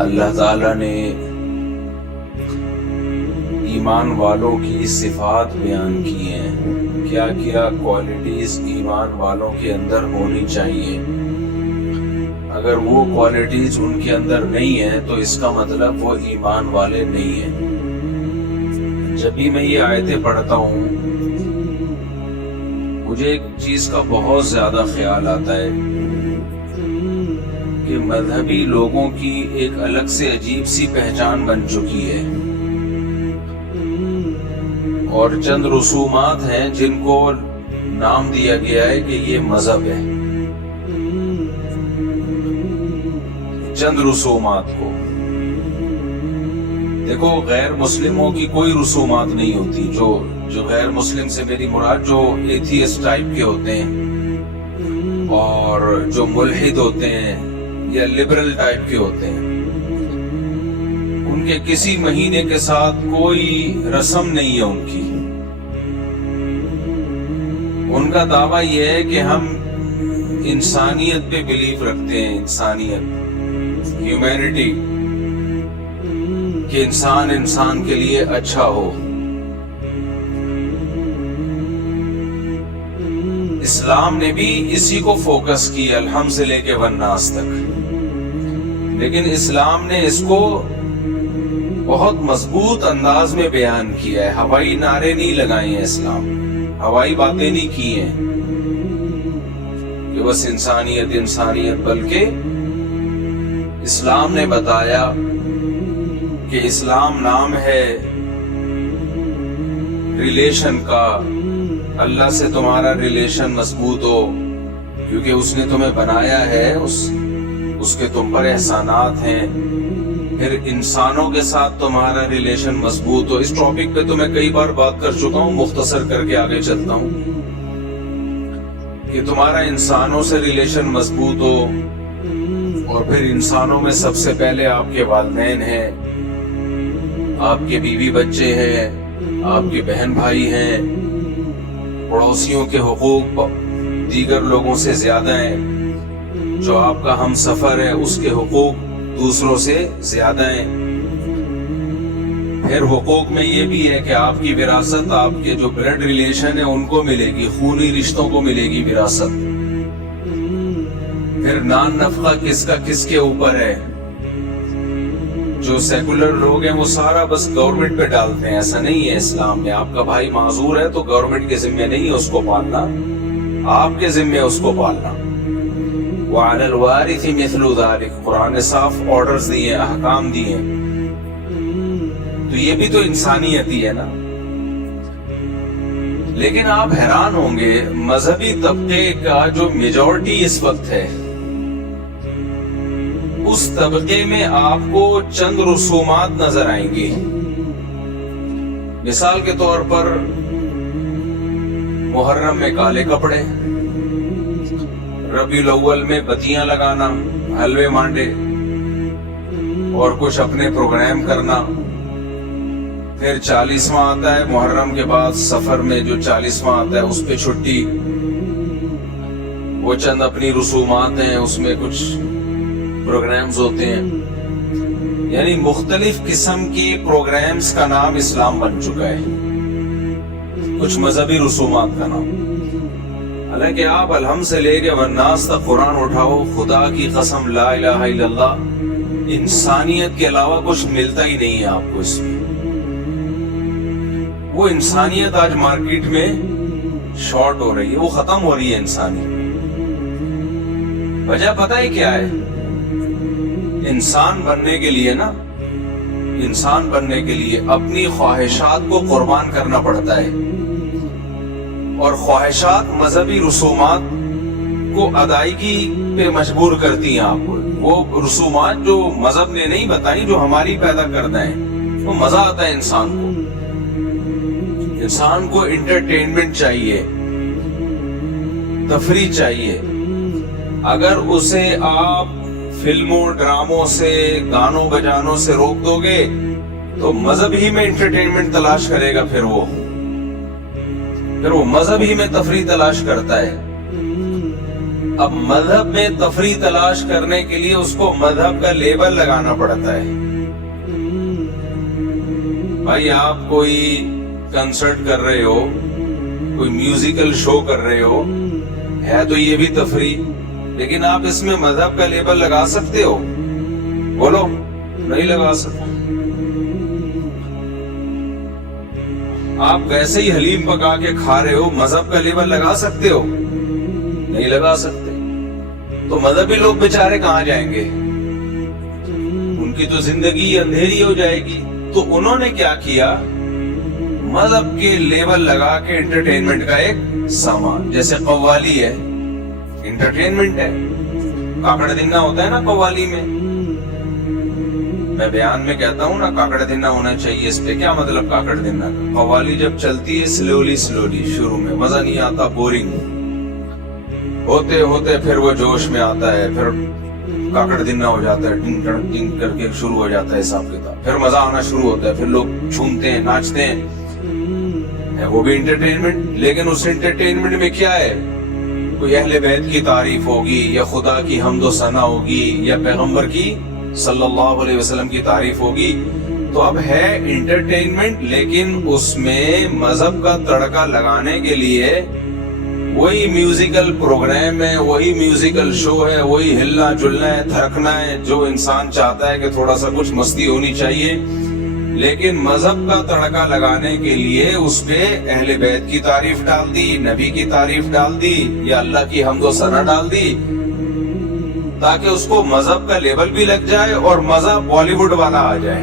اللہ تعالیٰ نے ایمان والوں کی صفات بیان کی ہیں، کیا کیا کوالٹیز ایمان والوں کے اندر ہونی چاہیے۔ اگر وہ کوالٹیز ان کے اندر نہیں ہیں تو اس کا مطلب وہ ایمان والے نہیں ہیں۔ جب بھی میں یہ آیتیں پڑھتا ہوں مجھے ایک چیز کا بہت زیادہ خیال آتا ہے کہ مذہبی لوگوں کی ایک الگ سے عجیب سی پہچان بن چکی ہے، اور چند رسومات ہیں جن کو نام دیا گیا ہے کہ یہ مذہب ہے۔ چند رسومات کو دیکھو، غیر مسلموں کی کوئی رسومات نہیں ہوتی۔ جو غیر مسلم سے میری مراد جو ایتھیسٹ ٹائپ کے ہوتے ہیں اور جو ملحد ہوتے ہیں یا لبرل ٹائپ کے ہوتے ہیں، ان کے کسی مہینے کے ساتھ کوئی رسم نہیں ہے ان کی۔ ان کا دعویٰ یہ ہے کہ ہم انسانیت پہ بلیف رکھتے ہیں، انسانیت، ہیومینٹی، کہ انسان کے لیے اچھا ہو۔ اسلام نے بھی اسی کو فوکس کیا الحمد سے لے کے والناس تک، لیکن اسلام نے اس کو بہت مضبوط انداز میں بیان کیا ہے۔ ہوائی نعرے نہیں لگائے ہیں اسلام، ہوائی باتیں نہیں کی ہیں کہ بس انسانیت انسانیت، بلکہ اسلام نے بتایا کہ اسلام نام ہے ریلیشن کا، اللہ سے تمہارا ریلیشن مضبوط ہو کیونکہ اس نے تمہیں بنایا ہے، اس کے تم پر احسانات ہیں۔ پھر انسانوں کے ساتھ تمہارا ریلیشن مضبوط ہو۔ اس ٹاپک پہ تو میں کئی بار بات کر چکا ہوں، مختصر کر کے آگے چلتا ہوں کہ تمہارا انسانوں سے ریلیشن مضبوط ہو، اور پھر انسانوں میں سب سے پہلے آپ کے والدین ہیں، آپ کے بیوی بچے ہیں، آپ کے بہن بھائی ہیں، پڑوسیوں کے حقوق دیگر لوگوں سے زیادہ ہیں، جو آپ کا ہم سفر ہے اس کے حقوق دوسروں سے زیادہ ہیں۔ پھر حقوق میں یہ بھی ہے کہ آپ کی وراثت، آپ کے جو بلڈ ریلیشن ہے ان کو ملے گی، خونی رشتوں کو ملے گی وراثت۔ پھر نان نفقہ کس کا کس کے اوپر ہے۔ جو سیکولر لوگ ہیں وہ سارا بس گورنمنٹ پہ ڈالتے ہیں، ایسا نہیں ہے اسلام میں۔ آپ کا بھائی معذور ہے تو گورنمنٹ کے ذمہ نہیں ہے اس کو پالنا، آپ کے ذمہ اس کو پالنا۔ وَعَلَى الْوَارِثِ مِثْلُ ذَلِكَ، قرآن نے صاف آرڈرز دیے، احکام دیے، تو یہ بھی تو انسانیت ہی ہے نا۔ لیکن آپ حیران ہوں گے، مذہبی طبقے کا جو میجورٹی اس وقت ہے، اس طبقے میں آپ کو چند رسومات نظر آئیں گی۔ مثال کے طور پر محرم میں کالے کپڑے، ربیع الاول میں بتیاں لگانا، حلوے مانڈے اور کچھ اپنے پروگرام کرنا۔ پھر 40واں آتا ہے محرم کے بعد، سفر میں جو 40واں آتا ہے اس پہ چھٹی، وہ چند اپنی رسومات ہیں، اس میں کچھ پروگرامز ہوتے ہیں۔ یعنی مختلف قسم کی پروگرامز کا نام اسلام بن چکا ہے، کچھ مذہبی رسومات کا نام۔ حالانکہ آپ الحمد سے لے کے والناس تک قرآن اٹھاؤ، خدا کی قسم لا الہ الا اللہ، انسانیت کے علاوہ کچھ ملتا ہی نہیں ہے آپ کو اس میں۔ وہ انسانیت آج مارکیٹ میں شارٹ ہو رہی ہے، وہ ختم ہو رہی ہے انسانیت۔ وجہ پتہ ہے کیا ہے؟ انسان بننے کے لیے نا، انسان بننے کے لیے اپنی خواہشات کو قربان کرنا پڑتا ہے، اور خواہشات مذہبی رسومات کو ادائیگی پہ مجبور کرتی ہیں آپ کو۔ وہ رسومات جو مذہب نے نہیں بتائی، جو ہماری پیدا کردہ ہیں، وہ مزہ آتا ہے انسان کو۔ انسان کو انٹرٹینمنٹ چاہیے، تفریح چاہیے۔ اگر اسے آپ فلموں، ڈراموں سے، گانوں بجانوں سے روک دو گے تو مذہب ہی میں انٹرٹینمنٹ تلاش کرے گا، پھر وہ مذہب ہی میں تفریح تلاش کرتا ہے۔ اب مذہب میں تفریح تلاش کرنے کے لیے اس کو مذہب کا لیبل لگانا پڑتا ہے. بھائی آپ کوئی کنسرٹ کر رہے ہو, کوئی میوزیکل شو کر رہے ہو, ہے تو یہ بھی تفریح, لیکن آپ اس میں مذہب کا لیبل لگا سکتے ہو؟ بولو, نہیں لگا سکتے. آپ ویسے ہی حلیم پکا کے کھا رہے ہو, مذہب کا لیبل لگا سکتے ہو؟ نہیں لگا سکتے. تو مذہبی لوگ بیچارے کہاں جائیں گے؟ ان کی تو زندگی اندھیری ہو جائے گی. تو انہوں نے کیا کیا, مذہب کے لیبل لگا کے انٹرٹینمنٹ کا ایک سامان, جیسے قوالی ہے, انٹرٹینمنٹ ہے. کاکڑ دنا ہوتا ہے نا قوالی میں, میں بیان میں کہتا ہوں نا کاکڑ دنا ہونا چاہیے. اس پہ کیا مطلب کاکڑ دنا؟ قوالی جب چلتی ہے سلولی شروع میں مزہ نہیں آتا, بورنگ ہوتے ہوتے پھر وہ جوش میں آتا ہے, پھر کاکڑ دنا ہو جاتا ہے, ٹنگ ٹنگ ٹنگ کر کے شروع ہو جاتا ہے حساب کتاب, پھر مزہ آنا شروع ہوتا ہے, پھر لوگ جھومتے ہیں, ناچتے ہیں. وہ بھی انٹرٹینمنٹ. لیکن اس انٹرٹینمنٹ میں کیا ہے, کوئی اہل بیت کی تعریف ہوگی, یا خدا کی حمد و ثنا ہوگی, یا پیغمبر کی صلی اللہ علیہ وسلم کی تعریف ہوگی. تو اب ہے انٹرٹینمنٹ, لیکن اس میں مذہب کا تڑکا لگانے کے لیے وہی میوزیکل پروگرام ہے, وہی میوزیکل شو ہے, وہی ہلنا جلنا ہے, تھرکنا ہے, جو انسان چاہتا ہے کہ تھوڑا سا کچھ مستی ہونی چاہیے. لیکن مذہب کا تڑکا لگانے کے لیے اس پہ اہل بیت کی تعریف ڈال دی, نبی کی تعریف ڈال دی, یا اللہ کی حمد و ثنا ڈال دی, تاکہ اس کو مذہب کا لیبل بھی لگ جائے اور مزہ بالی ووڈ والا آ جائے.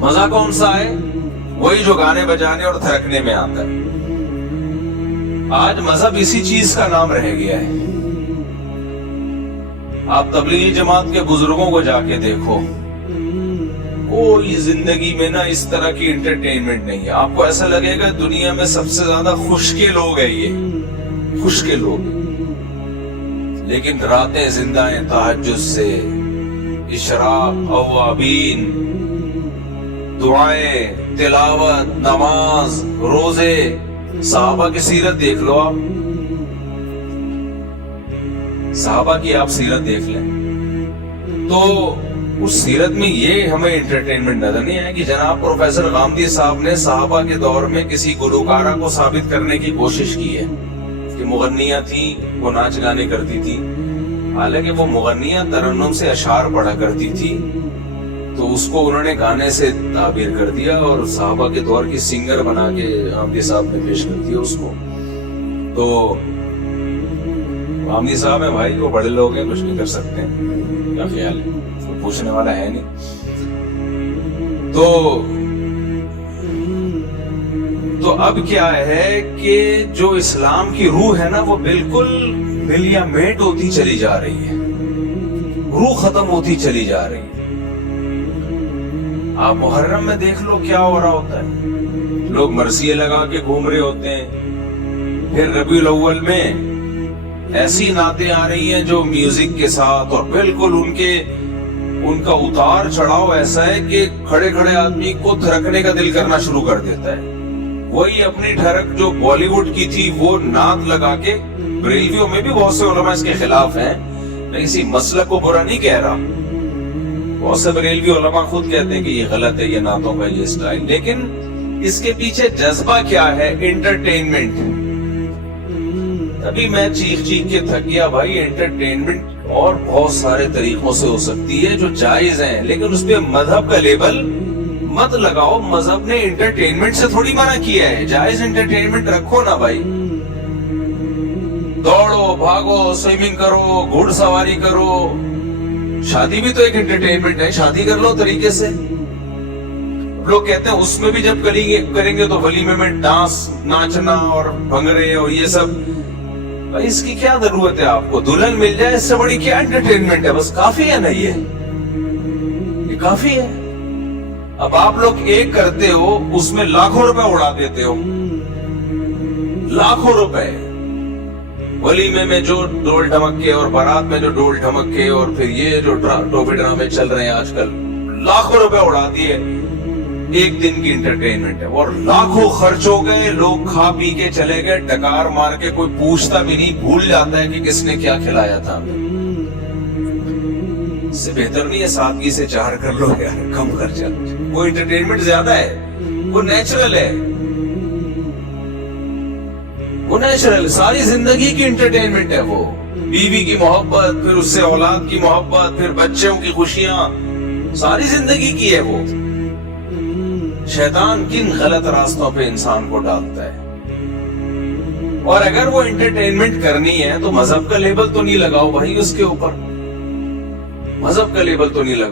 مزہ کون سا ہے؟ وہی جو گانے بجانے اور تھرکنے میں آتا ہے. آج مذہب اسی چیز کا نام رہ گیا ہے. آپ تبلیغی جماعت کے بزرگوں کو جا کے دیکھو, کوئی زندگی میں نا اس طرح کی انٹرٹینمنٹ نہیں ہے. آپ کو ایسا لگے گا دنیا میں سب سے زیادہ خوش کے لوگ ہیں یہ, خوش کے لوگ. لیکن راتیں زندہ ہیں تہجد سے, اشراق, اوابین, دعائیں, تلاوت, نماز, روزے. صحابہ کی سیرت دیکھ لو آپ, صحابہ کی آپ سیرت دیکھ لیں تو اس سیرت میں یہ ہمیں انٹرٹینمنٹ نظر نہیں آئے کہ جناب پروفیسر غامدی صاحب نے صحابہ کے دور میں کسی گلوکارہ کو ثابت کرنے کی کوشش کی ہے کہ مغنیاں تھیں, وہ ناچ گانے کرتی تھی. حالانکہ وہ مغنیاں ترنم سے اشعار پڑھا کرتی تھی, تو اس کو انہوں نے گانے سے تعبیر کر دیا اور صحابہ کے دور کی سنگر بنا کے غامدی صاحب نے پیش کر دیا اس کو. تو غامدی صاحب ہیں بھائی, وہ بڑے لوگ ہیں, کچھ نہیں کر سکتے ہیں. کیا خیال ہے؟ کوئی پوچھنے والا ہے نہیں. تو اب کیا ہے کہ جو اسلام کی روح ہے نا وہ بالکل ملیا میٹ ہوتی چلی جا رہی ہے, روح ختم ہوتی چلی جا رہی ہے. آپ محرم میں دیکھ لو کیا ہو رہا ہوتا ہے, لوگ مرثیے لگا کے گھوم رہے ہوتے ہیں. پھر ربیع الاول میں ایسی نعتیں آ رہی ہیں جو میوزک کے ساتھ, اور بالکل ان کا اتار چڑھاؤ ایسا ہے کہ کھڑے کھڑے آدمی کو تھرکنے کا دل کرنا شروع کر دیتا ہے. وہی اپنی ٹھڑک جو بالی ووڈ کی تھی وہ نعت لگا کے, بریلویوں میں بھی بہت سے علماء اس کے خلاف ہیں, میں کسی مسلک کو برا نہیں کہہ رہا, بہت سے بریلوی علماء خود کہتے ہیں کہ یہ غلط ہے, یہ نعتوں کا یہ اسٹائل. لیکن اس کے پیچھے جذبہ کیا ہے؟ انٹرٹینمنٹ. تبھی میں چیخ کے تھک گیا بھائی. انٹرٹینمنٹ اور بہت سارے طریقوں سے ہو سکتی ہے جو جائز ہیں, لیکن اس پہ مذہب کا لیبل مت لگاؤ. مذہب نے انٹرٹینمنٹ سے تھوڑی منع کیا ہے, جائز انٹرٹینمنٹ رکھو نا بھائی. دوڑو, بھاگو, سوئمنگ کرو, گھوڑ سواری کرو. شادی بھی تو ایک انٹرٹینمنٹ ہے, شادی کر لو طریقے سے. لوگ کہتے ہیں اس میں بھی جب کریں گے تو ولیمے میں ڈانس, ناچنا اور بھنگڑے اور یہ سب. اس کی کیا ضرورت ہے آپ کو؟ دلہن مل جائے, اس سے بڑی کیا انٹرٹینمنٹ ہے؟ بس کافی ہے نا, یہ کافی ہے. اب آپ لوگ ایک کرتے ہو, اس میں لاکھوں روپے اڑا دیتے ہو, لاکھوں روپے. ولیمے میں جو ڈول ڈھمکے اور بارات میں جو ڈول ڈھمکے اور پھر یہ جو ٹوپی ڈرامے چل رہے ہیں آج کل, لاکھوں روپے اڑا دیے. ایک دن کی انٹرٹینمنٹ ہے، اور لاکھوں خرچ ہو گئے، لوگ کھا پی کے چلے گئے، ڈکار مار کے کوئی پوچھتا بھی نہیں، بھول جاتا ہے کہ کس نے کیا کھلایا تھا۔ اس سے بہتر نہیں ہے سادگی سے چار کر لو یار، کم خرچہ۔ وہ انٹرٹینمنٹ زیادہ ہے، وہ نیچرل ہے، وہ نیچرل، ساری زندگی کی انٹرٹینمنٹ ہے وہ۔ بیوی کی محبت، پھر اس سے اولاد کی محبت، پھر بچوں کی خوشیاں، ساری زندگی کی ہے وہ۔ شیطان کن غلط راستوں پہ انسان کو ڈالتا ہے، اور اگر وہ انٹرٹینمنٹ کرنی ہے تو مذہب کا لیبل تو نہیں لگاؤ بھائی اس کے اوپر، مذہب کا لیبل تو نہیں لگاؤ۔